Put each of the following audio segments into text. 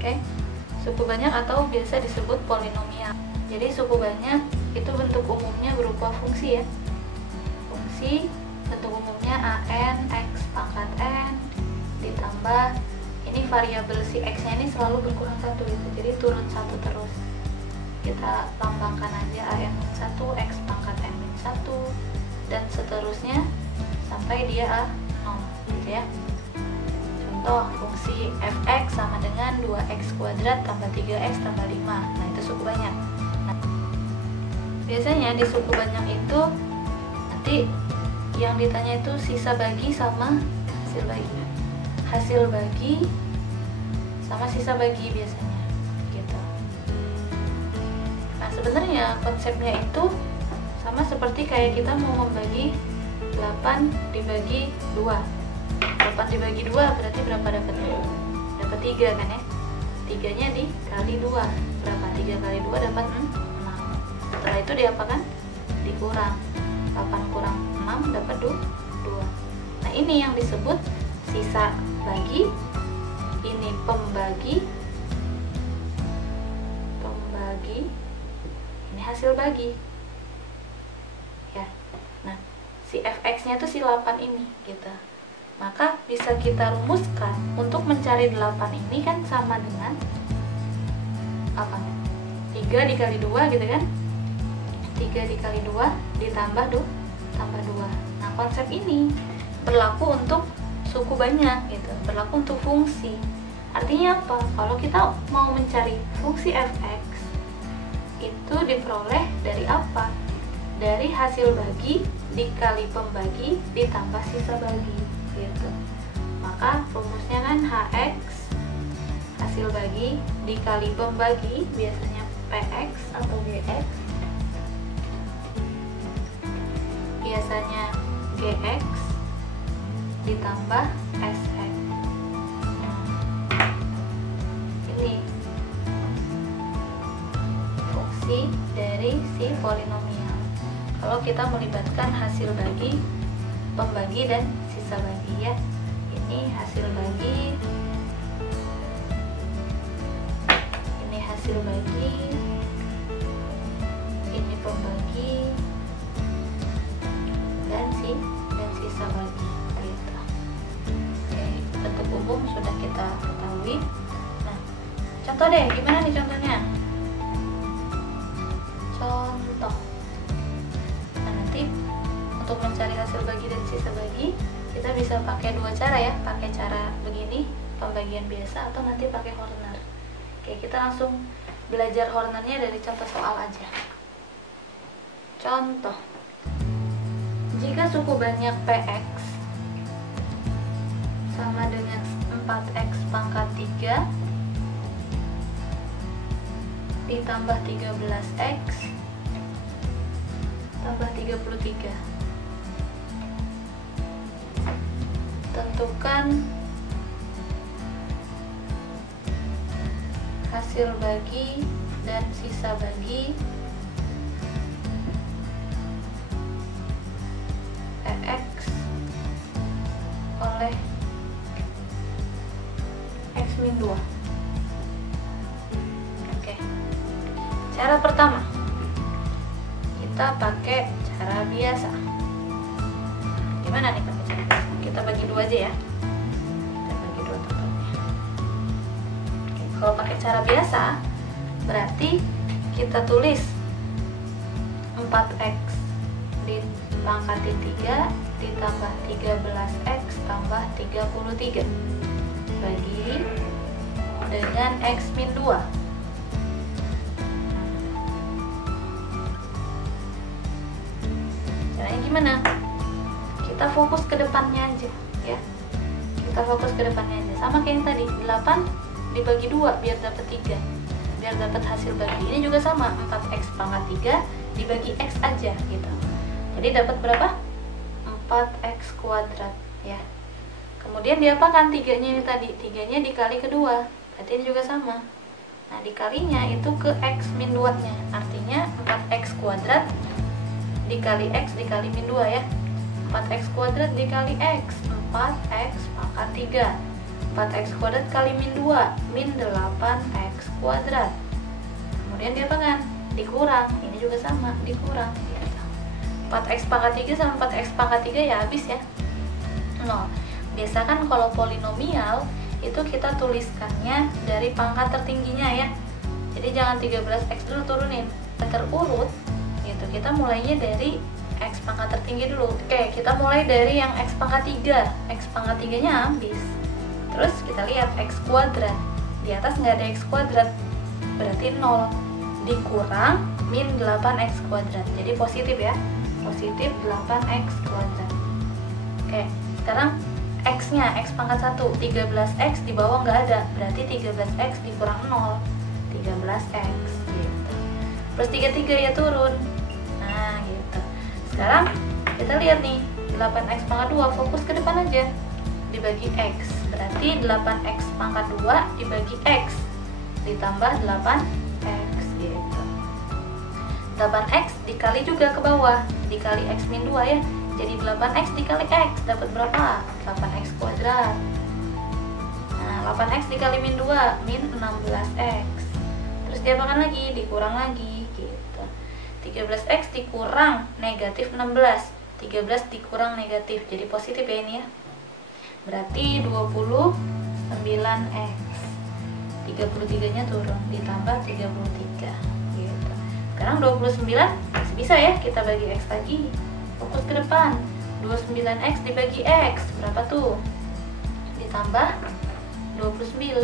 Oke, suku banyak atau biasa disebut polinomial. Jadi suku banyak itu bentuk umumnya berupa fungsi ya. Fungsi bentuk umumnya an x pangkat n ditambah ini variabel si x-nya ini selalu berkurang satu gitu. Jadi turun satu terus. Kita lambangkan aja an-1 x pangkat n-1 dan seterusnya sampai dia a0 gitu ya. Contoh, fungsi fx sama dengan 2x kuadrat tambah 3x tambah 5. Nah, itu suku banyak. Nah, biasanya di suku banyak itu nanti yang ditanya itu sisa bagi sama hasil bagi. Hasil bagi sama sisa bagi biasanya gitu. Nah, sebenarnya konsepnya itu sama seperti kayak kita mau membagi 8 dibagi 2. 8 dibagi 2 berarti berapa dapatnya? Dapat 3 kan ya? 3-nya dikali 2. Berapa? 3 kali 2 dapat 6. Setelah itu diapakan? Dikurang. 8 kurang 6 dapat 2. Nah, ini yang disebut sisa bagi. Ini pembagi. Ini hasil bagi. Ya. Nah, si fx-nya itu si 8 ini gitu. Maka bisa kita rumuskan untuk mencari 8 ini kan sama dengan apa? 3 dikali 2 gitu kan? 3 dikali 2 ditambah 2. Nah, konsep ini berlaku untuk suku banyak gitu, berlaku untuk fungsi. Artinya apa? Kalau kita mau mencari fungsi fx itu diperoleh dari apa? Dari hasil bagi dikali pembagi ditambah sisa bagi gitu. Maka rumusnya kan hx hasil bagi dikali pembagi, biasanya px atau gx, biasanya gx ditambah sx. Ini fungsi dari si polinomial kalau kita melibatkan hasil bagi, pembagi, dan sisa bagi ya. Ini hasil bagi, ini hasil bagi, ini pembagi, dan sisa bagi gitu. Oke, bentuk umum sudah kita ketahui. Nah, contoh deh, gimana nih contohnya? Contoh. Nah, nanti untuk mencari hasil bagi dan sisa bagi kita bisa pakai dua cara ya, pakai cara begini pembagian biasa atau nanti pakai Horner. Oke, kita langsung belajar Hornernya dari contoh soal aja. Contoh, jika suku banyak px sama dengan 4x pangkat 3 ditambah 13x tambah 33. Tentukan hasil bagi dan sisa bagi px oleh x-2. Oke. Cara pertama, kita pakai cara biasa. Gimana nih pakai cara biasa? Kita bagi 2 aja ya. Kita bagi 2 tempatnya. Oke, kalau pakai cara biasa berarti kita tulis 4x dipangkatin 3 ditambah 13x tambah 33 bagi dengan x-2. Caranya gimana? Kita fokus ke depannya aja ya. Kita fokus ke depannya aja. Sama kayak yang tadi, 8 dibagi 2 biar dapat 3. Biar dapat hasil bagi. Ini juga sama, 4x pangkat 3 dibagi x aja gitu. Jadi dapat berapa? 4x kuadrat ya. Kemudian diapakan 3-nya ini tadi? 3-nya dikali kedua. Berarti ini juga sama. Nah, dikalinya itu ke x-2-nya. Artinya 4x kuadrat dikali x dikali -2 ya. 4x kuadrat dikali x, 4x pangkat 3 4x kuadrat kali min 2, min 8x kuadrat. Kemudian dia apa kan? Dikurang, ini juga sama, dikurang gitu. 4x pangkat 3 sama 4x pangkat 3 ya habis ya 0. Biasa kan kalau polinomial itu kita tuliskannya dari pangkat tertingginya ya. Jadi jangan 13x dulu turunin, terurut gitu. Kita mulainya dari x pangkat tertinggi dulu. Oke, kita mulai dari yang x pangkat 3. X pangkat 3 nya habis. Terus kita lihat x kuadrat. Di atas nggak ada x kuadrat, berarti 0 dikurang min 8x kuadrat. Jadi positif ya, positif 8x kuadrat. Oke, sekarang x nya, x pangkat 1, 13x di bawah nggak ada, berarti 13x dikurang 0, 13x gitu. Terus 33 ya turun. Nah gitu. Sekarang kita lihat nih, 8x pangkat 2 fokus ke depan aja, dibagi x, berarti 8x pangkat 2 dibagi x ditambah 8x gitu. 8x dikali juga ke bawah, dikali x min 2 ya. Jadi 8x dikali x dapat berapa? 8x kuadrat. Nah, 8x dikali min 2, min 16x. Terus diapakan lagi? Dikurang lagi gitu. 13x dikurang negatif 16. 13 dikurang negatif, jadi positif ya ini ya. Berarti 29x. 33 nya turun, ditambah 33 gitu. Sekarang 29 masih bisa ya kita bagi x lagi. Fokus ke depan. 29x dibagi x berapa tuh? Ditambah 29.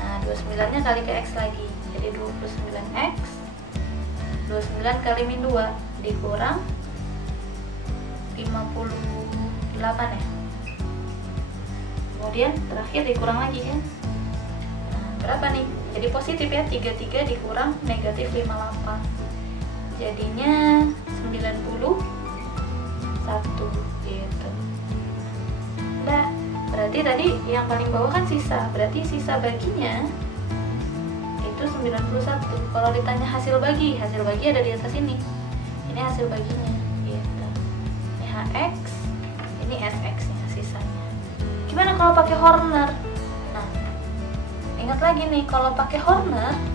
Nah, 29 nya kali ke x lagi, jadi 29x. 29 kali min 2 dikurang 58 ya. Kemudian terakhir dikurang lagi kan. Nah, berapa nih? Jadi positif ya, 33 dikurang negatif 58. Jadinya 91 gitu. Nah, berarti tadi yang paling bawah kan sisa, berarti sisa baginya itu 91. Kalau ditanya hasil bagi ada di atas ini. Ini hasil baginya gitu. Ini HX, ini SX nya sisanya. Gimana kalau pakai Horner? Nah, ingat lagi nih, kalau pakai Horner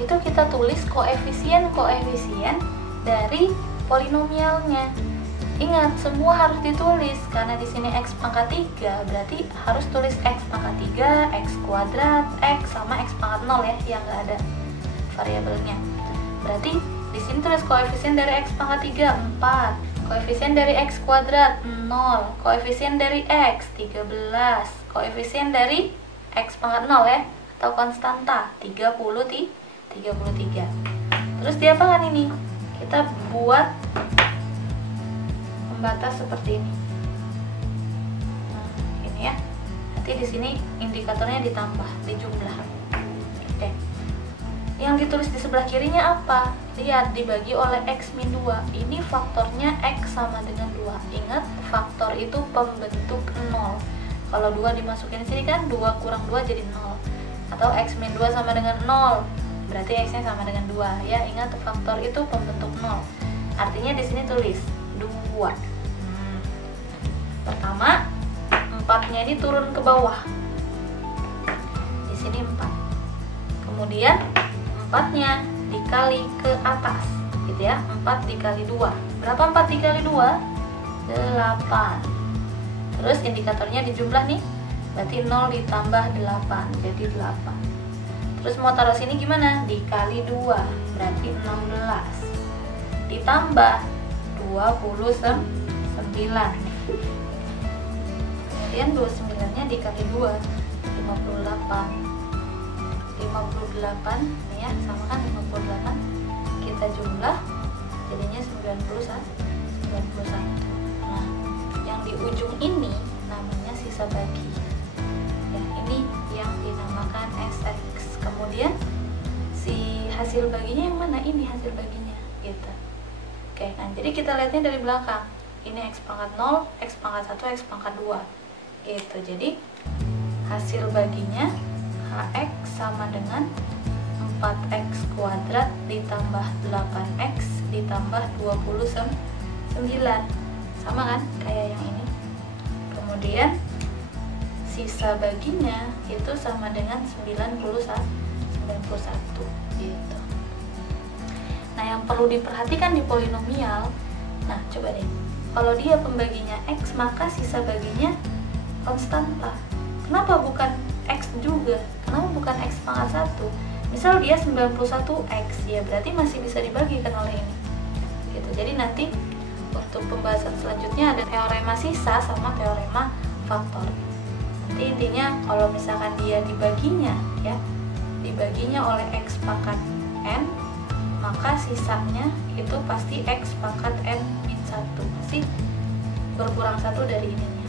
itu kita tulis koefisien dari polinomialnya. Ingat, semua harus ditulis karena di sini x pangkat 3, berarti harus tulis x pangkat 3, x kuadrat, x sama x pangkat 0 ya, yang nggak ada variabelnya. Berarti di sini tulis koefisien dari x pangkat 3 4, koefisien dari x kuadrat 0, koefisien dari x 13, koefisien dari x pangkat 0 ya, atau konstanta 33. Terus diapakan ini? Kita buat pembatas seperti ini. Nah, ini ya. Nanti di sini indikatornya ditambah, dijumlah. Oke. Yang ditulis di sebelah kirinya apa? Lihat, dibagi oleh x min 2. Ini faktornya x sama dengan 2. Ingat, faktor itu pembentuk 0. Kalau 2 dimasukin sini kan 2 kurang 2 jadi 0. Atau x min 2 sama dengan 0. Berarti x-nya sama dengan 2 ya. Ingat, faktor itu pembentuk 0. Artinya di sini tulis 2. Pertama, 4-nya ini turun ke bawah. Di sini 4. Kemudian 4-nya dikali ke atas gitu ya. 4 dikali 2. Berapa 4 dikali 2? 8. Terus indikatornya dijumlah nih. Berarti 0 ditambah 8 jadi 8. Terus mau taruh sini gimana? Dikali 2, berarti 16. Ditambah 29. Kemudian 29-nya dikali 2, 58. 58 nih ya, sama kan 58. Kita jumlah jadinya 91. Nah, yang di ujung ini namanya sisa bagi. Ya, ini yang dinamakan SX. Kemudian si hasil baginya yang mana? Ini hasil baginya gitu. Oke, nah jadi kita lihatnya dari belakang. Ini x pangkat 0, x pangkat 1, x pangkat 2 gitu. Jadi hasil baginya HX sama dengan 4x kuadrat ditambah 8x ditambah 29. sama kan kayak yang ini. Kemudian sisa baginya itu sama dengan 91 gitu. Nah, yang perlu diperhatikan di polinomial, nah coba deh, kalau dia pembaginya X maka sisa baginya konstanta. Kenapa bukan X juga? Kenapa bukan X pangkat 1? Misal dia 91X, ya berarti masih bisa dibagikan oleh ini gitu. Jadi nanti untuk pembahasan selanjutnya ada teorema sisa sama teorema faktor. Nanti intinya kalau misalkan dia dibaginya ya, dibaginya oleh X pangkat N, maka sisanya itu pasti X pangkat N min 1, pasti berkurang 1 dari ini.